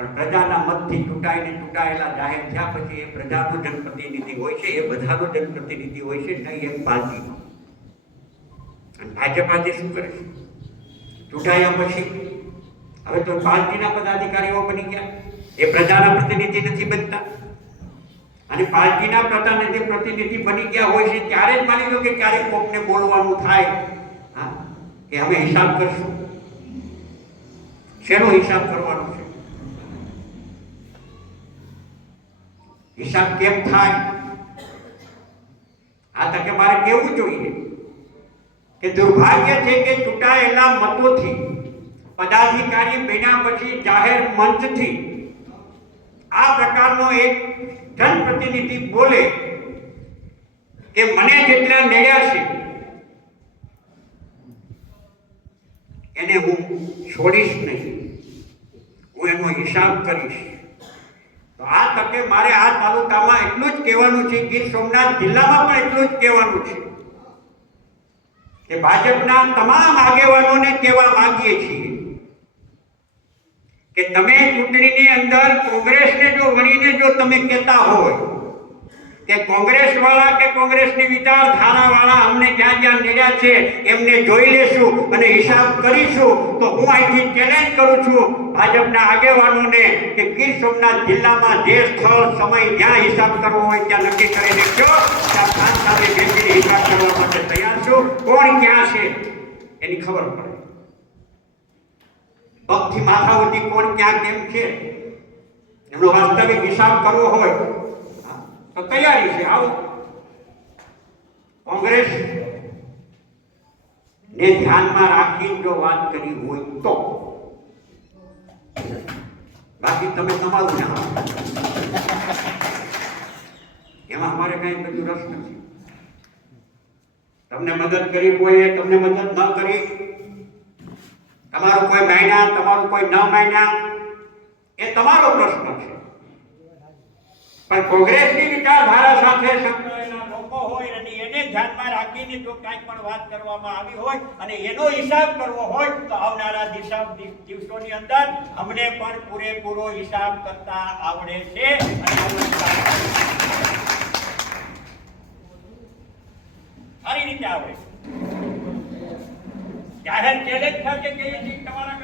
પણ પ્રજાના મતથી ચૂંટાઈને ચૂંટાયેલા જાહેર થયા પછી એ પ્રજાનો જનપ્રતિનિધિ હોય છે એ બધાનો જનપ્રતિનિધિ હોય છે નહીં એક પાર્ટીનો અને ભાજપા જે શું કરે છે ચૂંટાયા પછી હવે તો પાર્ટીના પદાધિકારીઓ બની ગયા એ પ્રજાના પ્રતિનિધિ નથી બનતા અને પાર્ટીના પ્રતિનિધિ પ્રતિનિધિ બની ગયા હોય છે ત્યારે જ માની લો કે ક્યારેક કોકને બોલવાનું થાય હા કે હવે હિસાબ કરશું શેનો હિસાબ કરશો હિસાબ કેમ થાય આ તકે મારે કેવું જોઈએ કે દુર્ભાગ્ય છે કે ચૂંટાયેલા મતોથી પદાધિકારી બન્યા પછી જાહેર મંચથી આ પ્રકારનો એક જનપ્રતિનિધિ બોલે કે મને જેટલા નડ્યા છે એને હું છોડીશ નહીં હું એનો હિસાબ કરીશ તો આ તકે મારે આ તાલુકામાં એટલું જ કહેવાનું છે ગીર સોમનાથ જિલ્લામાં પણ એટલું જ કહેવાનું છે કે ભાજપના તમામ આગેવાનોને કહેવા માંગીએ છીએ કે તમે ચૂંટણીની અંદર કોંગ્રેસને જો વણીને જો તમે કહેતા હોય કે કોંગ્રેસ વાળા કે કોંગ્રેસની વિચારધારા વાળા અમને જ્યાં જ્યાં નિર્યા છે એમને જોઈ લેશું અને હિસાબ કરીશું તો હું અહીંથી ચેલેન્જ કરું છું ભાજપના આગેવાનોને કે ગીર સોમનાથ જિલ્લામાં જે સ્થળ સમય જ્યાં હિસાબ કરવો હોય ત્યાં નક્કી કરીને કયો ત્યાં ખાન સાથે બેસીને હિસાબ કરવા માટે તૈયાર છું કોણ ક્યાં છે એની ખબર પડે પગથી માથા કોણ ક્યાં કેમ છે એમનો વાસ્તવિક હિસાબ કરવો હોય તો તૈયારી છે આવું કોંગ્રેસ ને ધ્યાનમાં રાખી જો વાત કરી હોય તો બાકી તમે તમારું ના એમાં અમારે કઈ બધું રસ નથી તમને મદદ કરી કોઈએ તમને મદદ ન કરી તમારું કોઈ માન્યા તમારું કોઈ ન માન્યા એ તમારો પ્રશ્ન છે પણ કોંગ્રેસની વિચારધારા સાથે સંકળાયેલા લોકો હોય અને એને ધ્યાનમાં રાખીને જો કાંઈ પણ વાત કરવામાં આવી હોય અને એનો હિસાબ કરવો હોય તો આવનારા દિશાબ દિવસોની અંદર અમને પણ પૂરેપૂરો હિસાબ કરતા આવડે છે સારી રીતે આવડે જાહેર ચેલેન્જ થશે કે તમારા